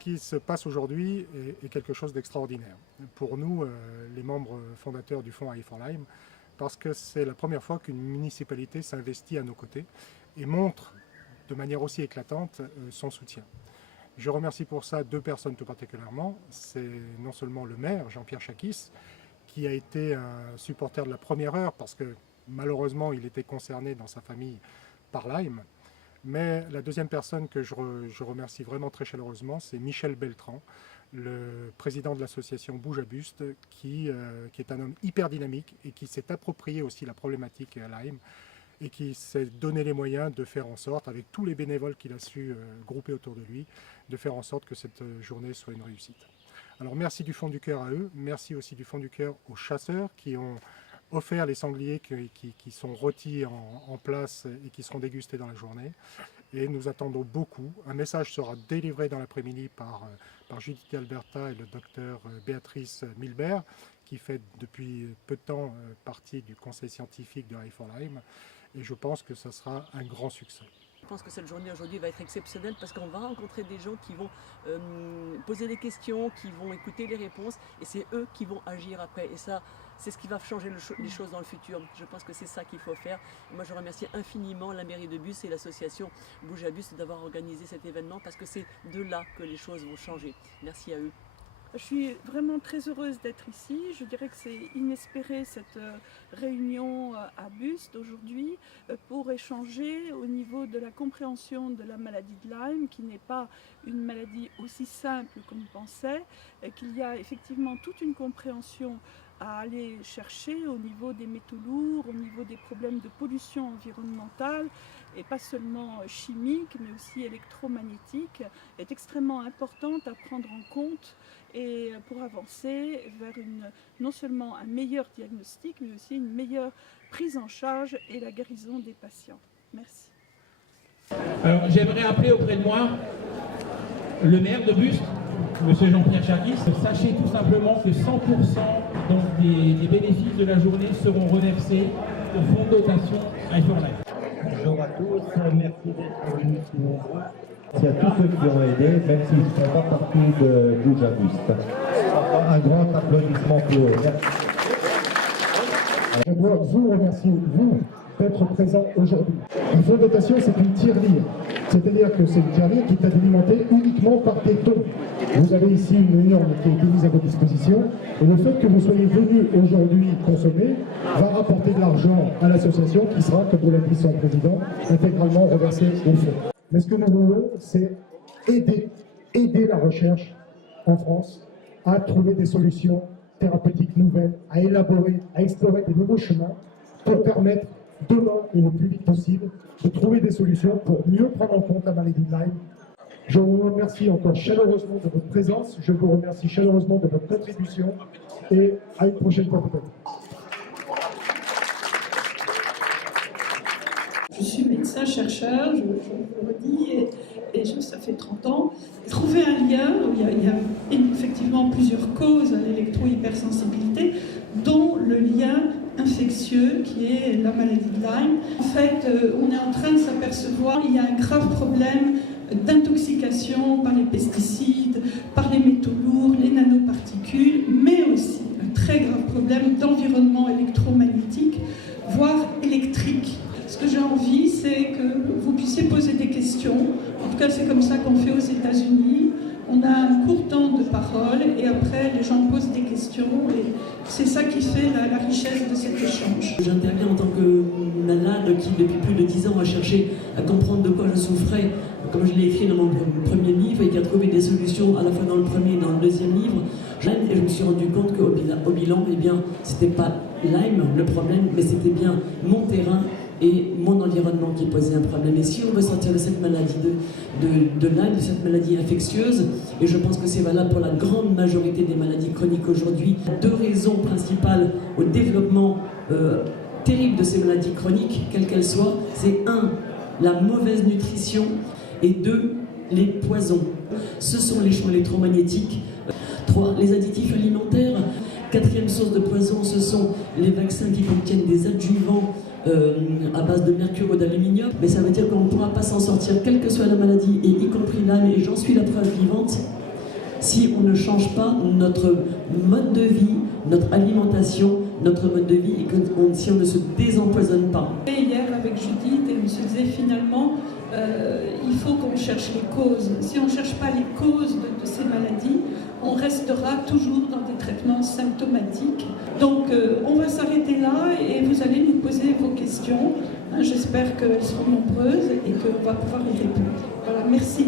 qui se passe aujourd'hui est quelque chose d'extraordinaire pour nous, les membres fondateurs du fonds AI for Lyme, parce que c'est la première fois qu'une municipalité s'investit à nos côtés et montre de manière aussi éclatante son soutien. Je remercie pour ça deux personnes tout particulièrement. C'est non seulement le maire, Jean-Pierre Chakis, qui a été un supporter de la première heure parce que malheureusement il était concerné dans sa famille par Lyme. Mais la deuxième personne que je remercie vraiment très chaleureusement, c'est Michel Beltran, le président de l'association Bouge à Buste, qui est un homme hyper dynamique et qui s'est approprié aussi la problématique à Lyme et qui s'est donné les moyens de faire en sorte, avec tous les bénévoles qu'il a su grouper autour de lui, de faire en sorte que cette journée soit une réussite. Alors merci du fond du cœur à eux, merci aussi du fond du cœur aux chasseurs qui ont offert les sangliers qui sont rôtis en place et qui seront dégustés dans la journée. Et nous attendons beaucoup. Un message sera délivré dans l'après-midi par Judith Alberta et le docteur Béatrice Milbert, qui fait depuis peu de temps partie du conseil scientifique de AI for Lyme. Et je pense que ça sera un grand succès. Je pense que cette journée aujourd'hui va être exceptionnelle parce qu'on va rencontrer des gens qui vont poser des questions, qui vont écouter les réponses et c'est eux qui vont agir après. Et ça, c'est ce qui va changer les choses dans le futur. Je pense que c'est ça qu'il faut faire. Et moi, je remercie infiniment la mairie de Buste et l'association Bouge à Buste d'avoir organisé cet événement parce que c'est de là que les choses vont changer. Merci à eux. Je suis vraiment très heureuse d'être ici. Je dirais que c'est inespéré cette réunion à Buste aujourd'hui pour échanger au niveau de la compréhension de la maladie de Lyme, qui n'est pas une maladie aussi simple qu'on pensait, qu'il y a effectivement toute une compréhension à aller chercher au niveau des métaux lourds, au niveau des problèmes de pollution environnementale et pas seulement chimique mais aussi électromagnétique, est extrêmement importante à prendre en compte et pour avancer vers non seulement un meilleur diagnostic mais aussi une meilleure prise en charge et la guérison des patients. Merci. Alors j'aimerais appeler auprès de moi le maire de Buste, Monsieur Jean-Pierre Chakis. Sachez tout simplement que 100% donc, des bénéfices de la journée seront reversés au fonds de dotation AI for Lyme. Bonjour à tous, merci d'être venus si nombreux. Merci à tous ceux qui ont aidé, même s'ils ne font pas partie de Bouge à Buste. Un grand applaudissement pour eux. Merci. Je dois vous remercier, vous, d'être présent aujourd'hui. Un fonds de dotation, c'est une tirelire. C'est-à-dire que c'est une tirelire qui est alimentée uniquement par des dons. Vous avez ici une urne qui a été mise à votre disposition. Et le fait que vous soyez venus aujourd'hui consommer va rapporter de l'argent à l'association qui sera, comme vous l'a dit son président, intégralement reversé au fonds. Mais ce que nous voulons, c'est aider la recherche en France à trouver des solutions thérapeutiques nouvelles, à élaborer, à explorer des nouveaux chemins pour permettre demain et le plus vite possible de trouver des solutions pour mieux prendre en compte la maladie de Lyme. Je vous remercie encore chaleureusement de votre présence, je vous remercie chaleureusement de votre contribution et à une prochaine fois peut-être. Je suis médecin-chercheur, je le redis, et ça fait 30 ans. Trouver un lien, il y a effectivement plusieurs causes à l'électro-hypersensibilité, dont le lien infectieux qui est la maladie de Lyme. En fait, on est en train de s'apercevoir qu'il y a un grave problème d'intoxication par les pesticides, par les métaux lourds, les nanoparticules, mais aussi un très grave problème d'environnement électromagnétique, voire électrique. Ce que j'ai envie, c'est que vous puissiez poser des questions. En tout cas, c'est comme ça qu'on fait aux États-Unis. On a un court temps de parole et après, les gens posent des questions. Et c'est ça qui fait la richesse de cet échange. J'interviens en tant que malade qui, depuis plus de 10 ans, a cherché à comprendre de quoi je souffrais, comme je l'ai écrit dans mon premier livre, et qui a trouvé des solutions à la fois dans le premier et dans le deuxième livre. Et je me suis rendu compte qu'au bilan, eh bien, c'était pas Lyme le problème, mais c'était bien mon terrain et mon environnement qui posait un problème. Et si on veut sortir de cette maladie de Lyme, de cette maladie infectieuse, et je pense que c'est valable pour la grande majorité des maladies chroniques aujourd'hui, deux raisons principales au développement terrible de ces maladies chroniques, quelles qu'elles soient, c'est 1, la mauvaise nutrition, et 2, les poisons. Ce sont les champs électromagnétiques. 3, les additifs alimentaires. 4e source de poison, ce sont les vaccins qui contiennent des adjuvants à base de mercure ou d'aluminium. Mais ça veut dire qu'on ne pourra pas s'en sortir, quelle que soit la maladie, et y compris Lyme, et j'en suis la preuve vivante, si on ne change pas notre mode de vie, notre alimentation, notre mode de vie, et si on ne se désempoisonne pas. Et hier avec Judith, elle me disait finalement, il faut qu'on cherche les causes. Si on ne cherche pas les causes de ces maladies, on restera toujours dans des traitements symptomatiques. Donc on va s'arrêter là et vous allez nous poser vos questions. J'espère qu'elles seront nombreuses et qu'on va pouvoir y répondre. Voilà, merci.